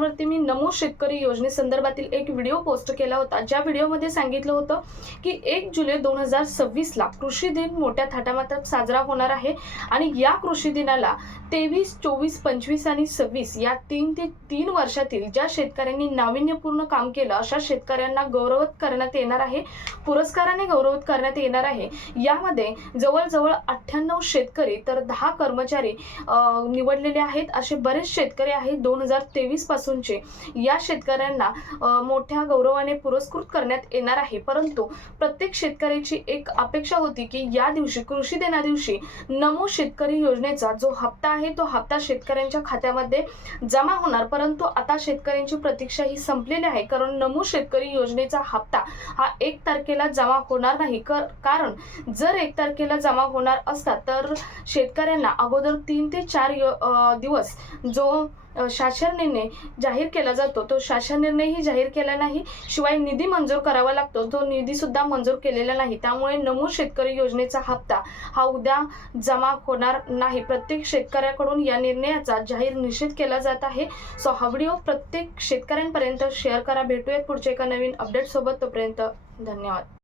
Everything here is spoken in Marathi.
चॅनलवरती मी नमो शेतकरी योजनेसंदर्भातील एक व्हिडिओ पोस्ट केला होता, ज्या व्हिडिओमध्ये सांगितलं होतं की 1 जुलै 2026 ला कृषी दिन मोठ्या थाटामाटात साजरा होणार आहे आणि या कृषी दिनाला 23, 24, 25 आणि 26 या 3 वर्षातील ज्या शेतकऱ्यांनी नाविन्यपूर्ण काम केलं अशा शेतकऱ्यांना गौरवित करण्यात येणार आहे, पुरस्काराने गौरवित करण्यात येणार आहे। यामध्ये जवळजवळ 98 शेतकरी तर 10 कर्मचारी निवडलेले आहेत। असे बरेच शेतकरी आहेत 2023 पासूनचे। या शेतकऱ्यांना मोठ्या गौरवाने पुरस्कृत करण्यात येणार आहे। परंतु प्रत्येक शेतकऱ्याची एक अपेक्षा होती की या दिवशी कृषी दिना दिवशी नमो शेतकरी योजनेचा जो हप्ता आहे तो हप्ता शेतकऱ्यांच्या खात्यामध्ये जमा होणार। परंतु आता शेतकऱ्यांची प्रतीक्षा ही संपलेली आहे, कारण नमो शेतकरी योजनेचा हप्ता हा 1 तारखेला जमा होणार नाही। कारण जर 1 तारखेला जमा होणार असता तर शेतकऱ्यांना अगोदर 3 ते 4 दिवस जो शासन निर्णय जाहीर केला जातो तो शासन निर्णयही जाहीर केला नाही, शिवाय निधी मंजूर करावा लागतो, तो निधी सुद्धा मंजूर केलेला नाही। त्यामुळे नमो शेतकरी योजनेचा हप्ता हा उद्या जमा होणार नाही। प्रत्येक शेतकऱ्याकडून या निर्णयाचा जाहीर निषेध केला जात आहे। सो हा व्हिडिओ प्रत्येक शेतकऱ्यांपर्यंत शेअर करा। भेटूयात पुढच्या एका नवीन अपडेट सोबत, तोपर्यंत धन्यवाद।